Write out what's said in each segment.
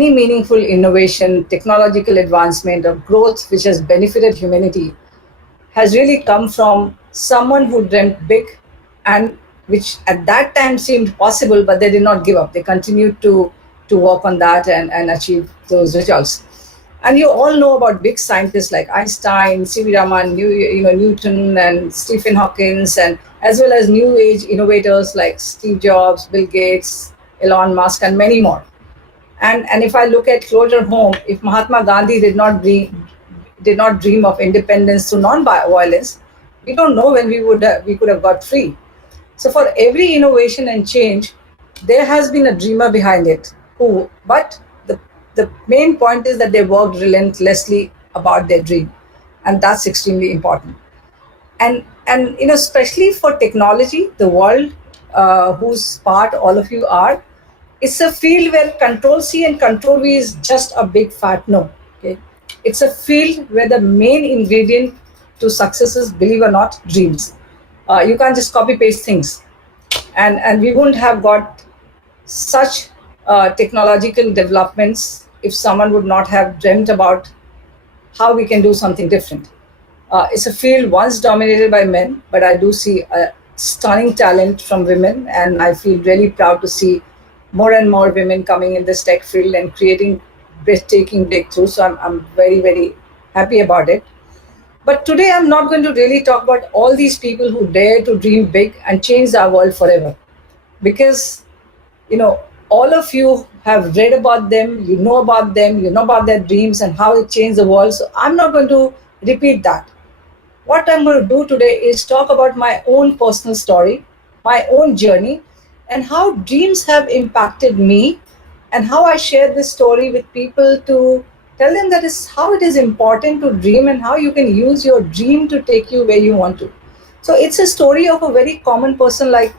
any meaningful innovation, technological advancement, or growth which has benefited humanity has really come from someone who dreamt big and which at that time seemed possible, but they did not give up. They continued to work on that and achieve those results. And you all know about big scientists like Einstein, C.V. Raman, Newton, and Stephen Hawking, and as well as new age innovators like Steve Jobs, Bill Gates, Elon Musk, and many more. And if I look at closer home, if Mahatma Gandhi did not dream of independence through non-violence, we don't know when we could have got free. So for every innovation and change, there has been a dreamer behind it. But the main point is that they worked relentlessly about their dream, and that's extremely important. And especially for technology, the world whose part all of you are, it's a field where control C and control V is just a big fat no. Okay, it's a field where the main ingredient to success is, believe it or not, dreams. You can't just copy paste things, and we wouldn't have got such technological developments if someone would not have dreamt about how we can do something different. It's a field once dominated by men, but I do see a stunning talent from women, and I feel really proud to see more and more women coming in this tech field and creating breathtaking breakthroughs. So I'm very, very happy about it. But today I'm not going to really talk about all these people who dare to dream big and change our world forever. Because, all of you have read about them, you know about them, you know about their dreams and how it changed the world. So I'm not going to repeat that. What I'm going to do today is talk about my own personal story, my own journey, and how dreams have impacted me, and how I share this story with people to tell them that is how it is important to dream and how you can use your dream to take you where you want to. So it's a story of a very common person, like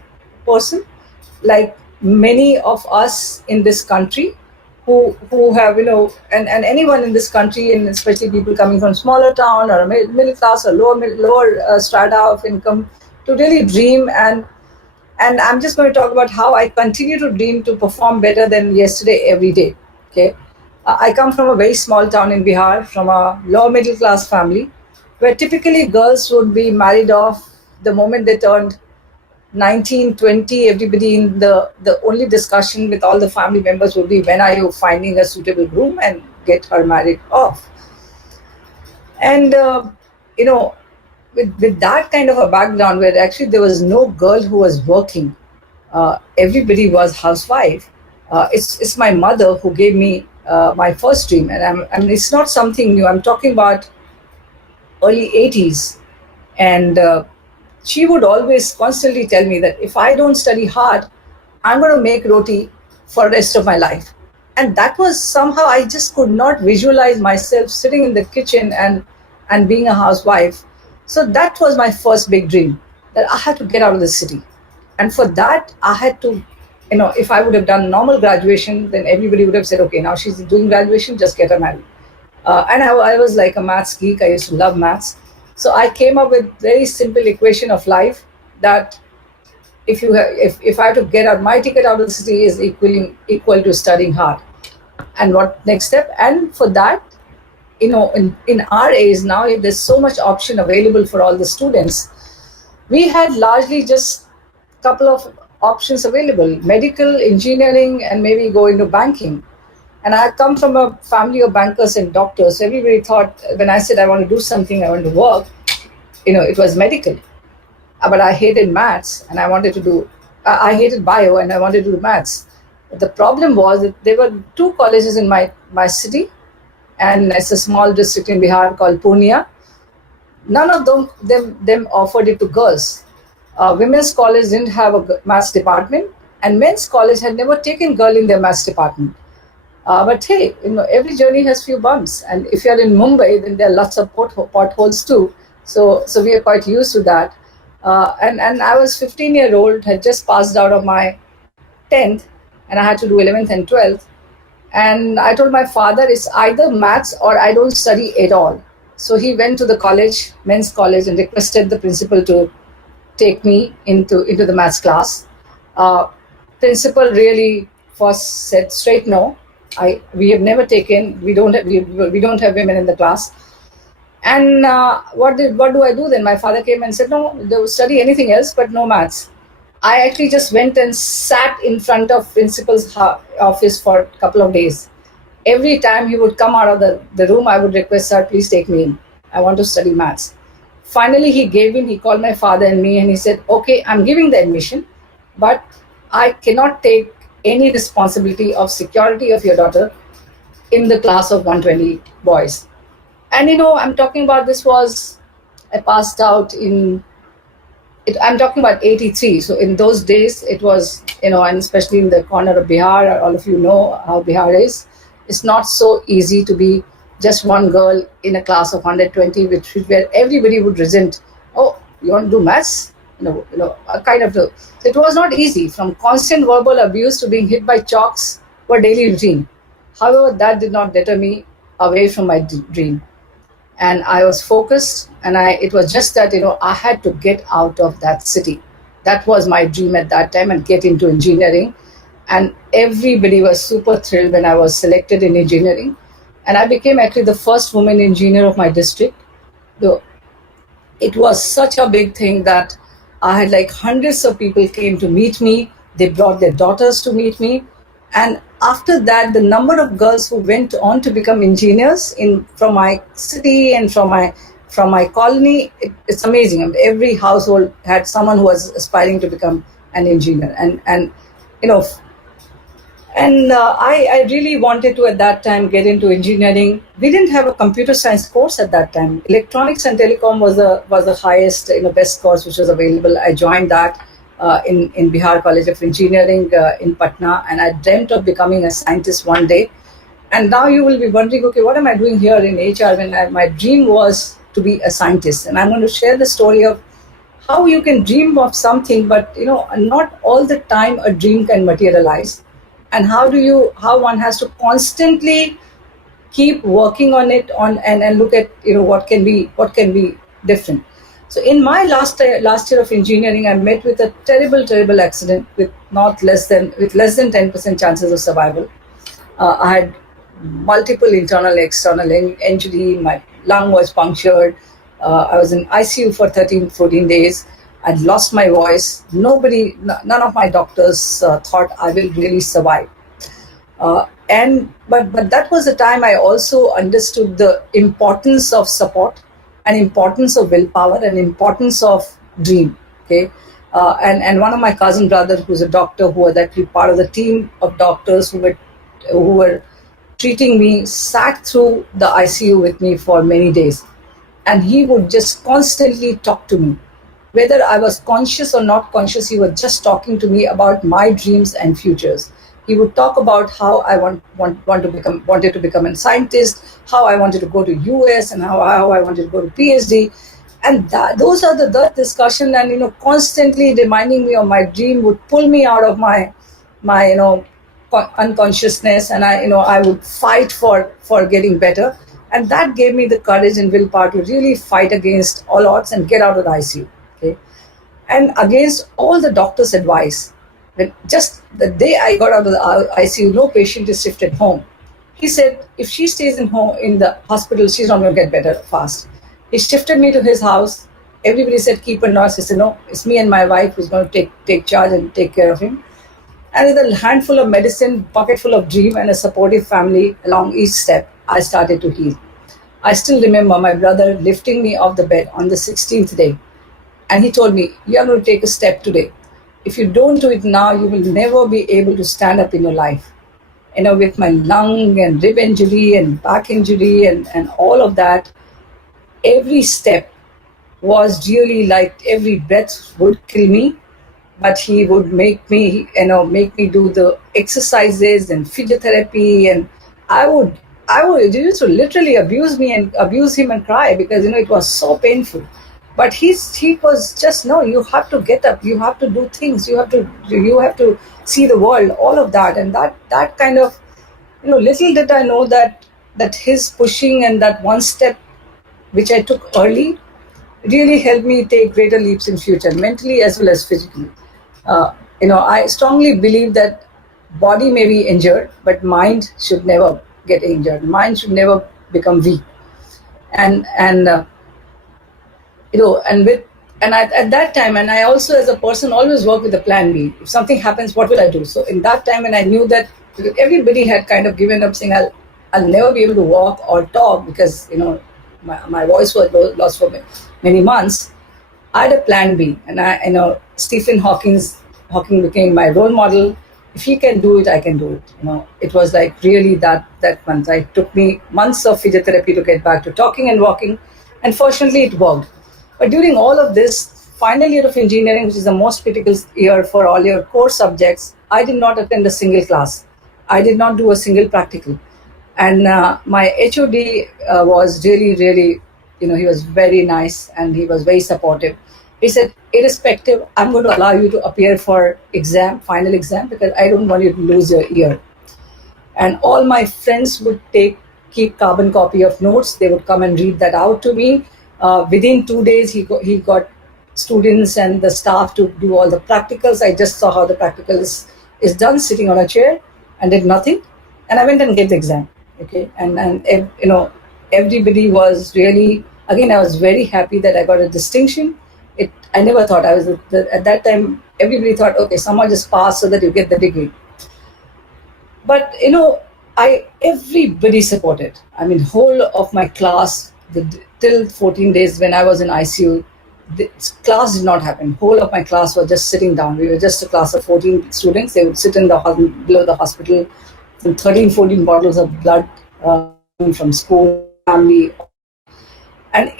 many of us in this country who have, and anyone in this country, and especially people coming from smaller town or middle class or lower strata of income, to really dream. And I'm just going to talk about how I continue to dream to perform better than yesterday every day. Okay, I come from a very small town in Bihar, from a lower middle class family, where typically girls would be married off the moment they turned 19, 20. Everybody in the only discussion with all the family members would be, when are you finding a suitable groom and get her married off. And with that kind of a background, where actually there was no girl who was working, everybody was housewife. It's my mother who gave me my first dream, and it's not something new. I'm talking about early 80s, and she would always constantly tell me that if I don't study hard, I'm going to make roti for the rest of my life. And that was somehow, I just could not visualize myself sitting in the kitchen and being a housewife. So that was my first big dream, that I had to get out of the city. And for that, I had to, if I would have done normal graduation, then everybody would have said, okay, now she's doing graduation, just get her married. And I was like a maths geek. I used to love maths. So I came up with very simple equation of life, that if I have to get out, my ticket out of the city is equal to studying hard. And what next step? And for that, in our age now, there's so much option available for all the students. We had largely just a couple of options available: medical, engineering, and maybe go into banking. And I come from a family of bankers and doctors. So everybody thought, when I said I want to do something, I want to work, it was medical. But I hated maths, and I hated bio, and I wanted to do maths. But the problem was that there were two colleges in my city, and it's a small district in Bihar called Purnia. None of them offered it to girls. Women's college didn't have a maths department, and men's college had never taken girl in their maths department. But hey, every journey has few bumps, and if you're in Mumbai, then there are lots of potholes too. So we are quite used to that. And I was 15-year-old, had just passed out of my 10th, and I had to do 11th and 12th. And I told my father, it's either maths or I don't study at all. So he went to the college, men's college, and requested the principal to take me into the maths class. Principal really first said straight no. We have never taken. We don't have women in the class. And what do I do then? My father came and said, no, don't study anything else, but no maths. I actually just went and sat in front of principal's office for a couple of days. Every time he would come out of the room, I would request, sir, please take me in. I want to study maths. Finally, he gave in. He called my father and me and he said, okay, I'm giving the admission, but I cannot take any responsibility of security of your daughter in the class of 120 boys. And I'm talking about this was, I passed out I'm talking about 83. So in those days, it was, and especially in the corner of Bihar, all of you know how Bihar is. It's not so easy to be just one girl in a class of 120, where everybody would resent, oh, you want to do maths? A kind of. So it was not easy. From constant verbal abuse to being hit by chalks were daily routine. However, that did not deter me away from my dream. And I was focused, and it was just that I had to get out of that city. That was my dream at that time, and get into engineering. And everybody was super thrilled when I was selected in engineering, and I became actually the first woman engineer of my district. Though it was such a big thing that I had like hundreds of people came to meet me. They brought their daughters to meet me. And after that, the number of girls who went on to become engineers from my city and from my colony, it's amazing. I mean, every household had someone who was aspiring to become an engineer. And you know, I really wanted to at that time get into engineering. We didn't have a computer science course at that time. Electronics and telecom was the highest, best course which was available. I joined that in Bihar College of Engineering in Patna, and I dreamt of becoming a scientist one day. And now you will be wondering, okay, what am I doing here in HR when my dream was to be a scientist? And I'm going to share the story of how you can dream of something, but not all the time a dream can materialize, and how one has to constantly keep working on it and look at what can be different. So in my last year of engineering, I met with a terrible accident with less than 10% chances of survival. I had multiple internal external injury. My lung was punctured. I was in ICU for 13-14 days. I'd lost my voice. None of my doctors thought I will really survive. But that was the time I also understood the importance of support, and importance of willpower, and importance of dream. Okay, and one of my cousin brothers, who's a doctor, who was actually part of the team of doctors who were treating me, sat through the ICU with me for many days, and he would just constantly talk to me. Whether I was conscious or not conscious, he was just talking to me about my dreams and futures. He would talk about how I wanted to become a scientist, how I wanted to go to US, and how I wanted to go to PhD. And those are the discussion, and constantly reminding me of my dream would pull me out of my unconsciousness, and I would fight for getting better. And that gave me the courage and willpower to really fight against all odds and get out of the ICU. Okay, and against all the doctor's advice. When just the day I got out of the ICU, no patient is shifted home. He said, if she stays in the hospital, she's not going to get better fast. He shifted me to his house. Everybody said, keep a nurse. He said, no, it's me and my wife who's going to take charge and take care of him. And with a handful of medicine, bucket full of dream, and a supportive family along each step, I started to heal. I still remember my brother lifting me off the bed on the 16th day. And he told me, you are going to take a step today. If you don't do it now, you will never be able to stand up in your life. With my lung and rib injury and back injury and all of that, every step was really like every breath would kill me. But he would make me do the exercises and physiotherapy, and I would he used to literally abuse him and cry because it was so painful. But he was just, no, you have to get up, you have to do things, you have to see the world, all of that. And that kind of, little did I know that his pushing and that one step which I took early really helped me take greater leaps in future, mentally as well as physically. I strongly believe that body may be injured, but mind should never get injured. Mind should never become weak. And and with and at that time, and I also as a person always work with a plan B. If something happens, what will I do? So in that time, and I knew that everybody had kind of given up, saying I'll never be able to walk or talk because my voice was lost for many months. I had a plan B, and Stephen Hawking became my role model. If he can do it, I can do it. It was like really that month. It took me months of physiotherapy to get back to talking and walking, and fortunately, it worked. But during all of this, final year of engineering, which is the most critical year for all your core subjects, I did not attend a single class. I did not do a single practical. And my HOD was really, really, he was very nice and he was very supportive. He said, irrespective, I'm going to allow you to appear for final exam, because I don't want you to lose your year. And all my friends would keep carbon copy of notes. They would come and read that out to me. Within 2 days, he got students and the staff to do all the practicals. I just saw how the practicals is done, sitting on a chair, and did nothing. And I went and gave the exam. Okay, and everybody was really, again, I was very happy that I got a distinction. I never thought I was at that time. Everybody thought, okay, someone just pass so that you get the degree. But everybody supported. I mean, whole of my class, till 14 days when I was in ICU, the class did not happen. Whole of my class was just sitting down. We were just a class of 14 students. They would sit below the hospital, 13, 14 bottles of blood from school, family. And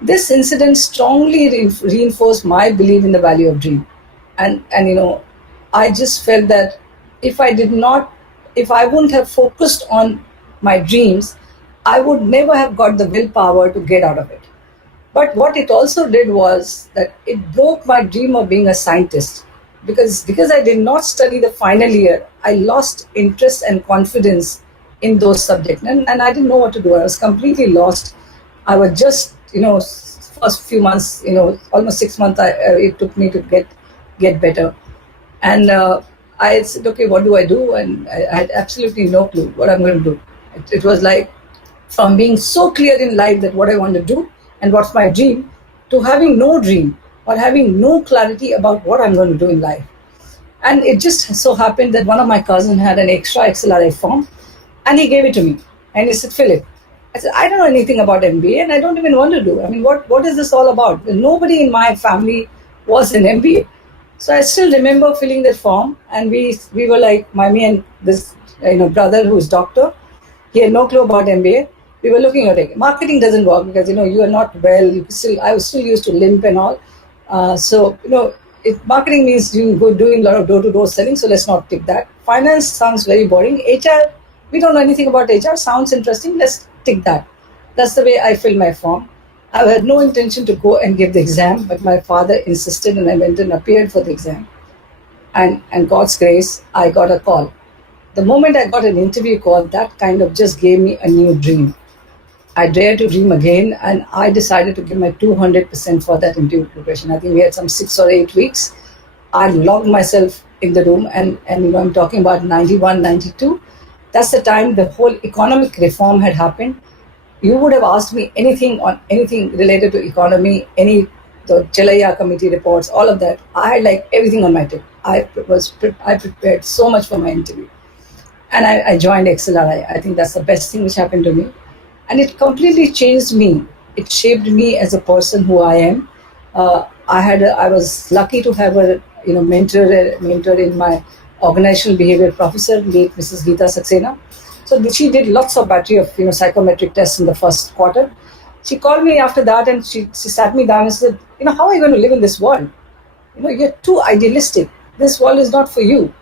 this incident strongly reinforced my belief in the value of dream. And I just felt that if I wouldn't have focused on my dreams, I would never have got the willpower to get out of it. But what it also did was that it broke my dream of being a scientist. Because I did not study the final year, I lost interest and confidence in those subjects. And I didn't know what to do. I was completely lost. I was just, first few months, almost 6 months, it took me to get better. And I said, okay, what do I do? And I had absolutely no clue what I'm going to do. It was like from being so clear in life that what I want to do and what's my dream, to having no dream or having no clarity about what I'm going to do in life. And it just so happened that one of my cousins had an extra XLRI form, and he gave it to me. And he said, fill it. I said, I don't know anything about MBA, and I don't even want to do. I mean, what is this all about? Nobody in my family was in MBA. So I still remember filling that form, and we were like, me and this brother who's doctor, he had no clue about MBA. We were looking at it. Marketing doesn't work because you are not well. I was still used to limp and all. Marketing means doing a lot of door-to-door selling. So let's not take that. Finance sounds very boring. HR, we don't know anything about HR. Sounds interesting. Let's take that. That's the way I filled my form. I had no intention to go and give the exam, but my father insisted, and I went and appeared for the exam. And God's grace, I got a call. The moment I got an interview call, that kind of just gave me a new dream. I dared to dream again, and I decided to give my 200% for that interview preparation. I think we had some 6 or 8 weeks. I locked myself in the room, and I'm talking about 91, 92. That's the time the whole economic reform had happened. You would have asked me anything related to economy, the Chelaya committee reports, all of that. I had like everything on my tip. I prepared so much for my interview. And I joined XLRI. I think that's the best thing which happened to me. And it completely changed me. It shaped me as a person who I am. I was lucky to have a mentor in my organizational behavior professor, late Mrs. Geeta Saxena. So she did lots of battery of psychometric tests in the first quarter. She called me after that, and she sat me down and said, how are you going to live in this world? You're too idealistic. This world is not for you.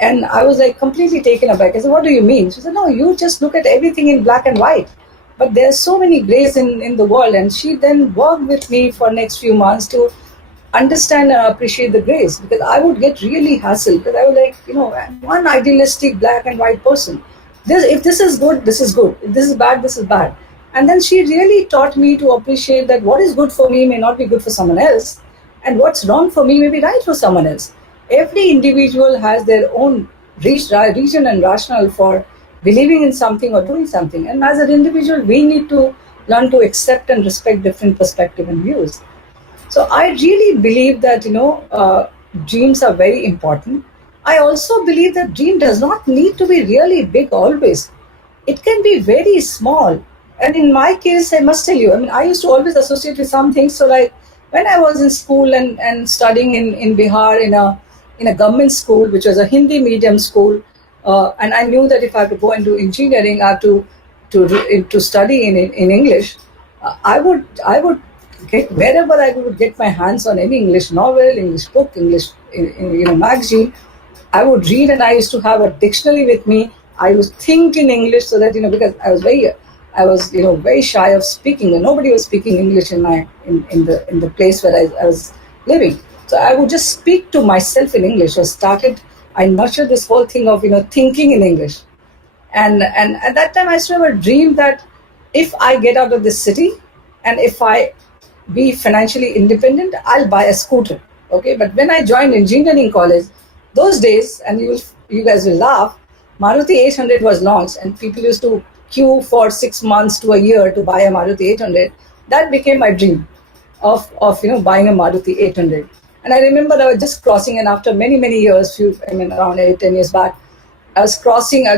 And I was like completely taken aback. I said, what do you mean? She said, no, you just look at everything in black and white. But there's so many grays in the world. And she then worked with me for next few months to understand and appreciate the grays, because I would get really hassled, because I was like, one idealistic black and white person. If this is good, this is good. If this is bad, this is bad. And then she really taught me to appreciate that what is good for me may not be good for someone else, and what's wrong for me may be right for someone else. Every individual has their own reason and rationale for believing in something or doing something. And as an individual, we need to learn to accept and respect different perspectives and views. So I really believe that dreams are very important. I also believe that dream does not need to be really big always. It can be very small. And in my case, I must tell you, I mean, I used to always associate with some things. So like when I was in school and studying in Bihar in a government school, which was a Hindi medium school, and I knew that if I have to go and do engineering, I have to study in English. I would get wherever I would get my hands on any English novel, English book, English magazine. I would read, and I used to have a dictionary with me. I would think in English so that because I was very shy of speaking, and nobody was speaking English in the place where I was living. So I would just speak to myself in English. I nurtured this whole thing of thinking in English, and at that time I used to have a dream that if I get out of this city and if I be financially independent, I'll buy a scooter. Okay, but when I joined engineering college, those days, and you guys will laugh, Maruti 800 was launched, and people used to queue for 6 months to a year to buy a Maruti 800. That became my dream of buying a Maruti 800. And I remember I was just crossing, and after many years, around 8-10 years back, I was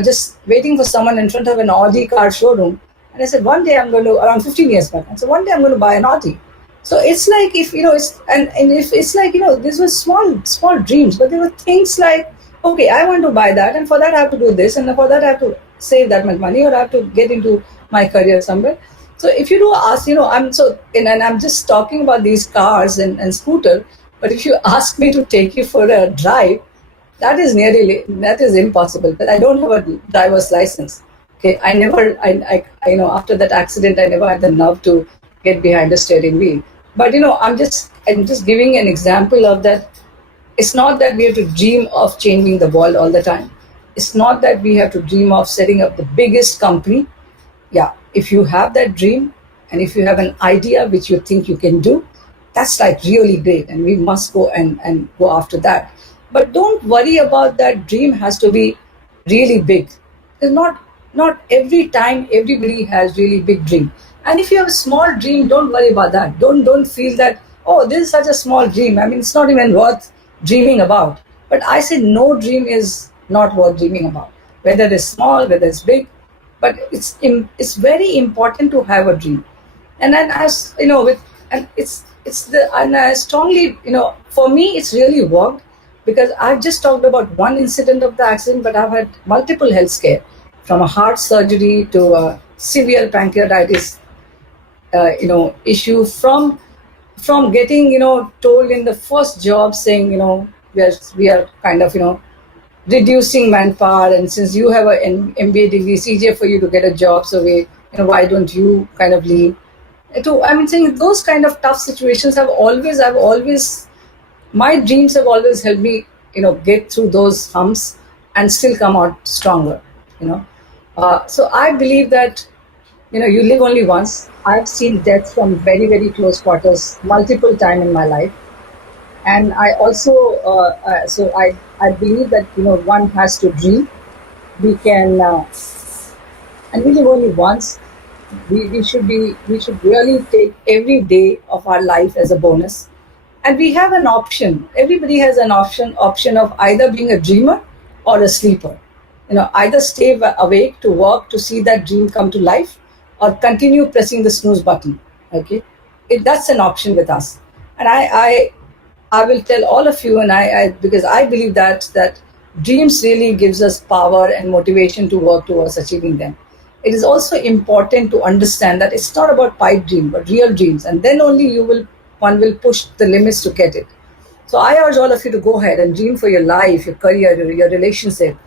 just waiting for someone in front of an Audi car showroom. And I said, one day I'm going to, around 15 years back, and so one day I'm going to buy an Audi. So it's like if if it's like these were small dreams, but there were things like, okay, I want to buy that, and for that I have to do this, and for that I have to save that much money, or I have to get into my career somewhere. So if you do ask, and I'm just talking about these cars and scooter, but if you ask me to take you for a drive, that is impossible. But I don't have a driver's license. Okay, I never, after that accident, I never had the nerve to get behind the steering wheel. But I'm just giving an example of that. It's not that we have to dream of changing the world all the time. It's not that we have to dream of setting up the biggest company. Yeah, if you have that dream and if you have an idea which you think you can do, that's like really great, and we must go and go after that. But don't worry about that dream has to be really big. It's not every time everybody has really big dream. And if you have a small dream, don't worry about that. Don't feel that, oh, this is such a small dream. I mean, it's not even worth dreaming about. But I say no dream is not worth dreaming about, whether it's small, whether it's big. But it's very important to have a dream. And then as and I strongly, for me, it's really worked, because I've just talked about one incident of the accident, but I've had multiple health scare, from a heart surgery to a severe pancreatitis issue, from getting told in the first job saying we are kind of reducing manpower, and since you have an MBA degree, it's easier for you to get a job, so why don't you kind of leave? Saying those kind of tough situations I've always my dreams have always helped me get through those humps and still come out stronger. So I believe that you live only once. I've seen death from very close quarters multiple times in my life, and I also I believe that one has to dream. We can and we live only once. We should really take every day of our life as a bonus, and we have an option. Everybody has an option of either being a dreamer or a sleeper. Either stay awake to work to see that dream come to life, or continue pressing the snooze button. Okay, that's an option with us. And I will tell all of you, and I because I believe that dreams really gives us power and motivation to work towards achieving them. It is also important to understand that it's not about pipe dream, but real dreams, and then only one will push the limits to get it. So I urge all of you to go ahead and dream for your life, your career, your relationship.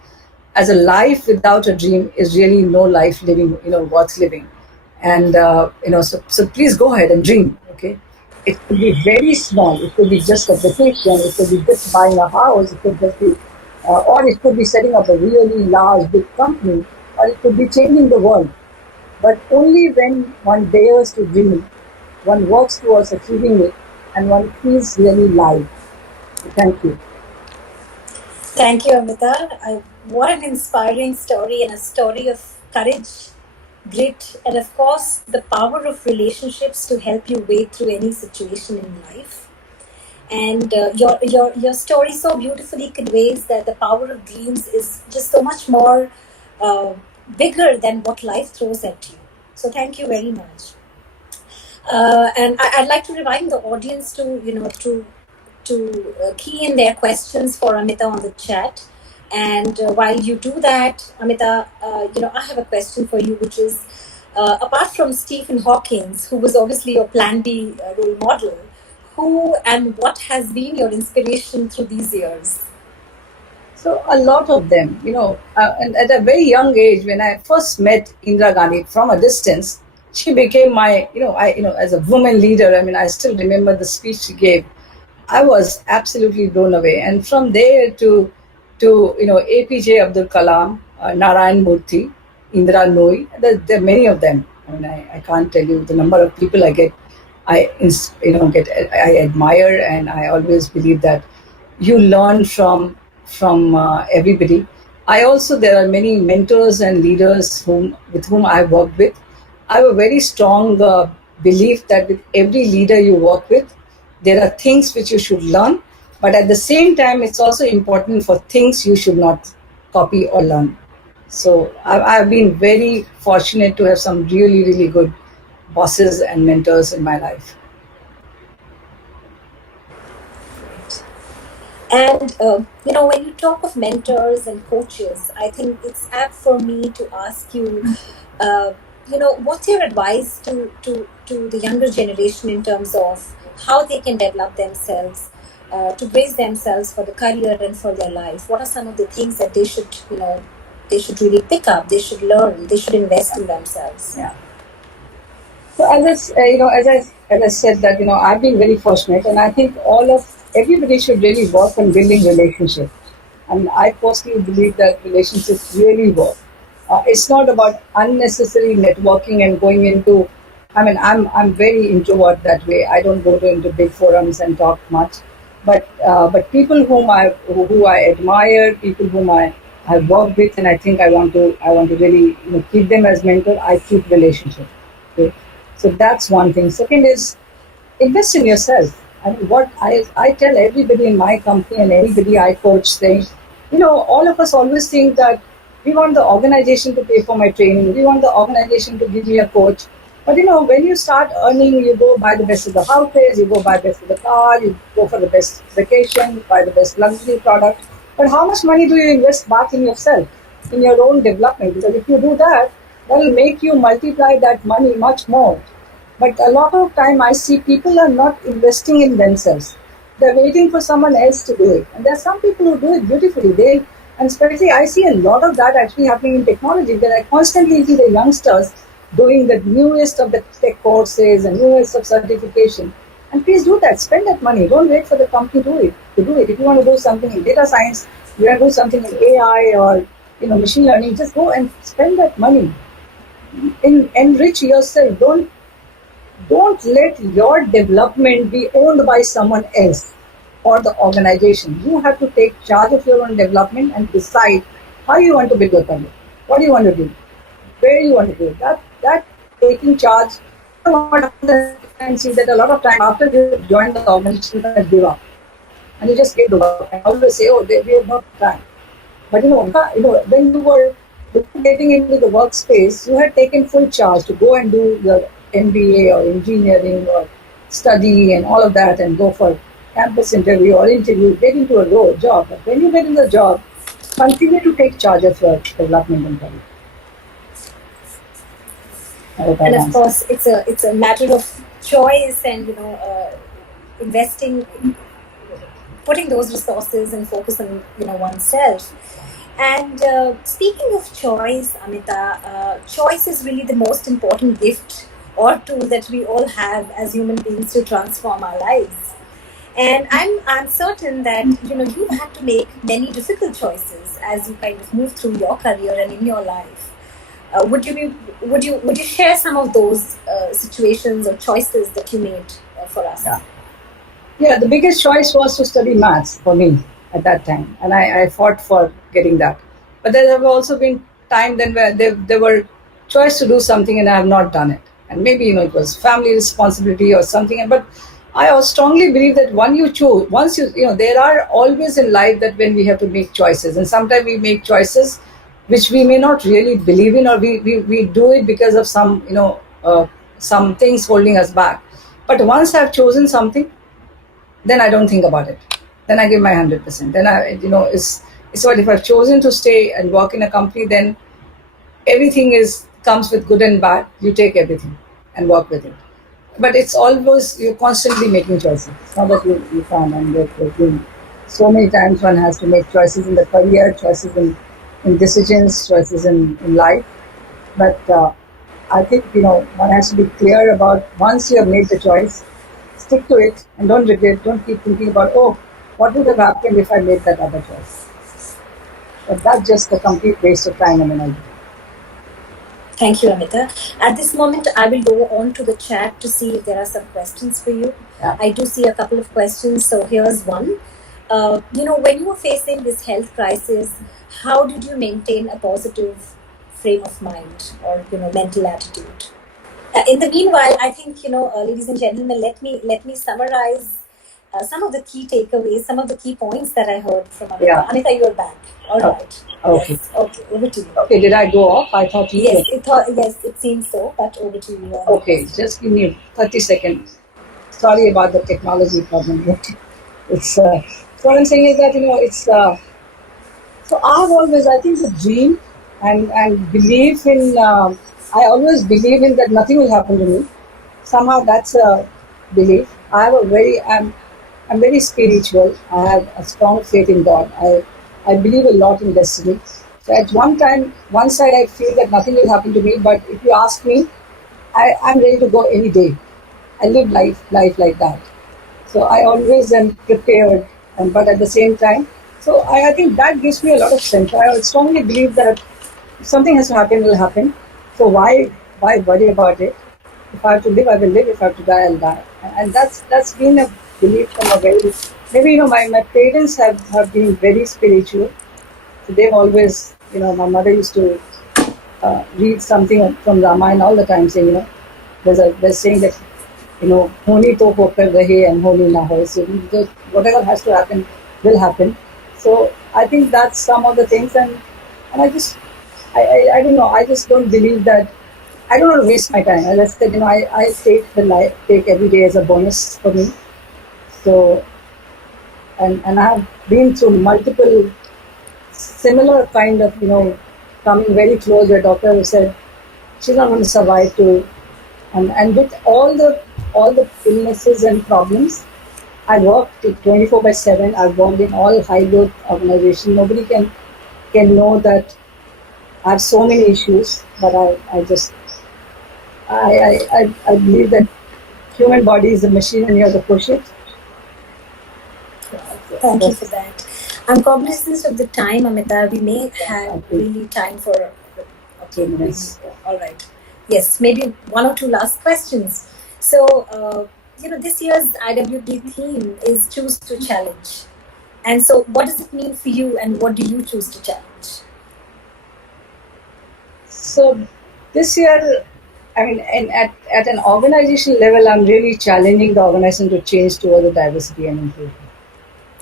As a life without a dream is really no life living, worth living. And so please go ahead and dream. Okay, it could be very small. It could be just a vacation. It could be just buying a house. It could just be, or it could be setting up a really large, big company, or it could be changing the world. But only when one dares to dream, one works towards achieving it, and one feels really live. Thank you. Thank you, Amita. What an inspiring story, and a story of courage, grit, and of course, the power of relationships to help you wade through any situation in life. And your story so beautifully conveys that the power of dreams is just so much more uh, bigger than what life throws at you. So thank you very much. And I'd like to remind the audience to key in their questions for Amita on the chat. And while you do that, Amita, I have a question for you, which is, apart from Stephen Hawking, who was obviously your Plan B role model, who and what has been your inspiration through these years? So a lot of them, and at a very young age, when I first met Indira Gandhi from a distance, she became my, as a woman leader. I mean, I still remember the speech she gave. I was absolutely blown away, and from there to APJ Abdul Kalam, Narayan Murthy, Indira Nooyi. There are many of them. I mean, I can't tell you the number of people I get. I admire, and I always believe that you learn from everybody. I also there are many mentors and leaders with whom I worked with. I have a very strong belief that with every leader you work with, there are things which you should learn, but at the same time, it's also important for things you should not copy or learn. So I've been very fortunate to have some really, really good bosses and mentors in my life. And when you talk of mentors and coaches, I think it's apt for me to ask you, what's your advice to the younger generation in terms of how they can develop themselves, to brace themselves for the career and for their life? What are some of the things that they should really pick up, they should learn, they should invest in themselves? Yeah. So as I said that I've been very fortunate, and I think everybody should really work on building relationships. And I personally believe that relationships really work. It's not about unnecessary networking and going into. I mean, I'm very introvert that way. I don't go into big forums and talk much, but people who I admire, people whom I work with, and I think I want to really keep them as mentor. I keep relationship. Okay? So that's one thing. Second is invest in yourself. I mean, what I tell everybody in my company and anybody I coach saying, all of us always think that we want the organization to pay for my training, we want the organization to give me a coach. But when you start earning, you go buy the best of the houses, you go buy the best of the car, you go for the best vacation, buy the best luxury product. But how much money do you invest back in yourself, in your own development? Because if you do that, that will make you multiply that money much more. But a lot of time I see people are not investing in themselves. They're waiting for someone else to do it. And there are some people who do it beautifully. And especially I see a lot of that actually happening in technology. That I constantly see the youngsters doing the newest of the tech courses and newest of certification. And please do that. Spend that money. Don't wait for the company to do it. If you want to do something in data science, you want to do something in AI or machine learning, just go and spend that money. Enrich yourself. Don't let your development be owned by someone else or the organization. You have to take charge of your own development and decide how you want to build your career. What do you want to do? Where you want to do it? That taking charge. What happens and see that a lot of time after you join the organization, you give up and you just get the work. And always say, "Oh, we have no time." But when you were getting into the workspace, you had taken full charge to go and do your MBA or engineering or study and all of that and go for campus interview or interview, get into a job. But when you get in the job, continue to take charge of your development and career. And of course, it's a matter of choice and investing, putting those resources and focus on oneself. And speaking of choice, Amita, choice is really the most important gift or tool that we all have as human beings to transform our lives. And I'm certain that you've had to make many difficult choices as you kind of move through your career and in your life. Would you share some of those situations or choices that you made for us? Yeah, the biggest choice was to study maths for me. at that time, and I fought for getting that. But there have also been time then where there were choice to do something and I have not done it, and maybe it was family responsibility or something. But I strongly believe that once there are always in life that when we have to make choices, and sometimes we make choices which we may not really believe in, or we do it because of some things holding us back. But once I've chosen something, then I don't think about it. Then I give my 100%. Then it's what if I've chosen to stay and work in a company, then everything is comes with good and bad. You take everything and work with it. But it's always you're constantly making choices. It's not that you can, and there's been so many times one has to make choices in the career, choices in decisions, choices in life. But I think one has to be clear about once you have made the choice, stick to it and don't regret. Don't keep thinking about what would have happened if I made that other choice. But that's just a complete waste of time and energy. Thank you, Amita. At this moment, I will go on to the chat to see if there are some questions for you. Yeah. I do see a couple of questions. So here's one. When you were facing this health crisis, how did you maintain a positive frame of mind or mental attitude? In the meanwhile, I think ladies and gentlemen, let me summarize some of the key takeaways, some of the key points that I heard from Amita. Yeah. Amita, you're back. All right. Okay. Yes. Okay. Over to you. Okay. Did I go off? I thought you. Yes. It seems so. But over to you. Okay. Just give me 30 seconds. Sorry about the technology problem. It's so what I'm saying is that it's so I've always, I think, the dream and belief in I always believe in that nothing will happen to me. Somehow that's a belief. I'm very spiritual. I have a strong faith in God. I believe a lot in destiny. So at one side I feel that nothing will happen to me, but if you ask me, I'm ready to go any day. I live life like that. So I always am prepared, but at the same time, so I think that gives me a lot of strength. I strongly believe that if something has to happen, it will happen. So why worry about it? If I have to live, I will live. If I have to die, I'll die. And that's been a belief from a very maybe my parents have been very spiritual. So they've always my mother used to read something from Ramayana all the time, saying there's saying that honi to hokar rahe and honi na hoye. So whatever has to happen will happen. So I think that's some of the things, and I just I don't know. I just don't believe that. I don't want to waste my time. As I said, I take every day as a bonus for me. So and I have been through multiple similar kind of coming very close where doctor said she's not going to survive to, and with all the illnesses and problems, I worked 24/7. I've worked in all high growth organizations. Nobody can know that I have so many issues, but I believe that human body is a machine and you have to push it. Thank you for that. I'm cognizant of the time, Amita. We may have really time for Okay, minutes. All right. Yes, maybe one or two last questions. So, this year's IWD theme is choose to challenge. And so, what does it mean for you, and what do you choose to challenge? So, this year, I mean, at an organization level, I'm really challenging the organization to change towards the diversity and inclusion.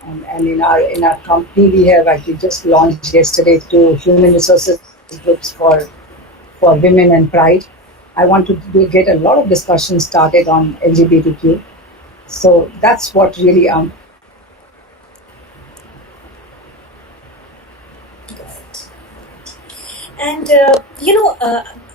And in our company, we have actually just launched yesterday 2 human resources groups for women and pride. I want to get a lot of discussion started on LGBTQ. So that's what really And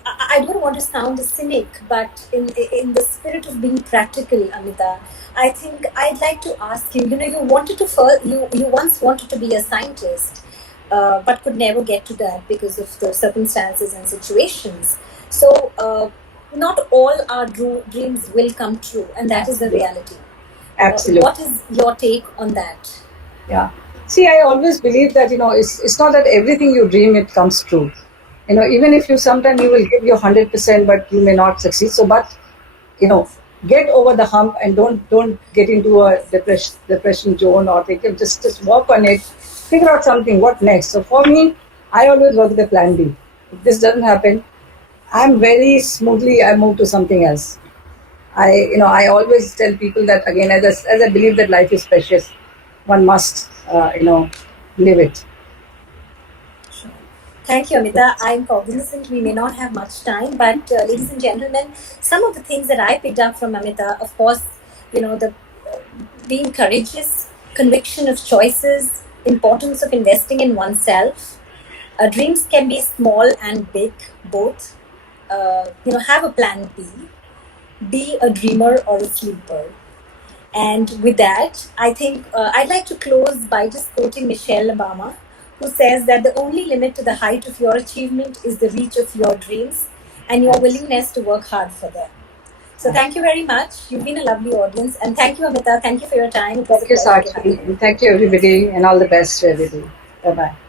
I don't want to sound a cynic, but in the spirit of being practical, Amita, I think I'd like to ask you. You once wanted to be a scientist, but could never get to that because of the circumstances and situations. So not all our dreams will come true, and that is the reality. Absolutely. What is your take on that? Yeah. See, I always believe that it's not that everything you dream it comes true. Even if sometimes you will give your 100%, but you may not succeed. So, but get over the hump and don't get into a depression zone, or think of just work on it, figure out something, what next. So for me, I always work with a plan B. If this doesn't happen, I'm very smoothly I move to something else. I always tell people that again, as I believe that life is precious, one must live it. Thank you, Amita. I'm cognizant we may not have much time, but ladies and gentlemen, some of the things that I picked up from Amita, of course, the being courageous, conviction of choices, importance of investing in oneself. Dreams can be small and big, both. Have a plan B. Be a dreamer or a sleeper. And with that, I think I'd like to close by just quoting Michelle Obama, who says that the only limit to the height of your achievement is the reach of your dreams and your willingness to work hard for them. So thank you very much. You've been a lovely audience. And thank you, Amita. Thank you for your time. Thank you, Sakshi. Thank you, everybody, and all the best to everybody. Bye-bye.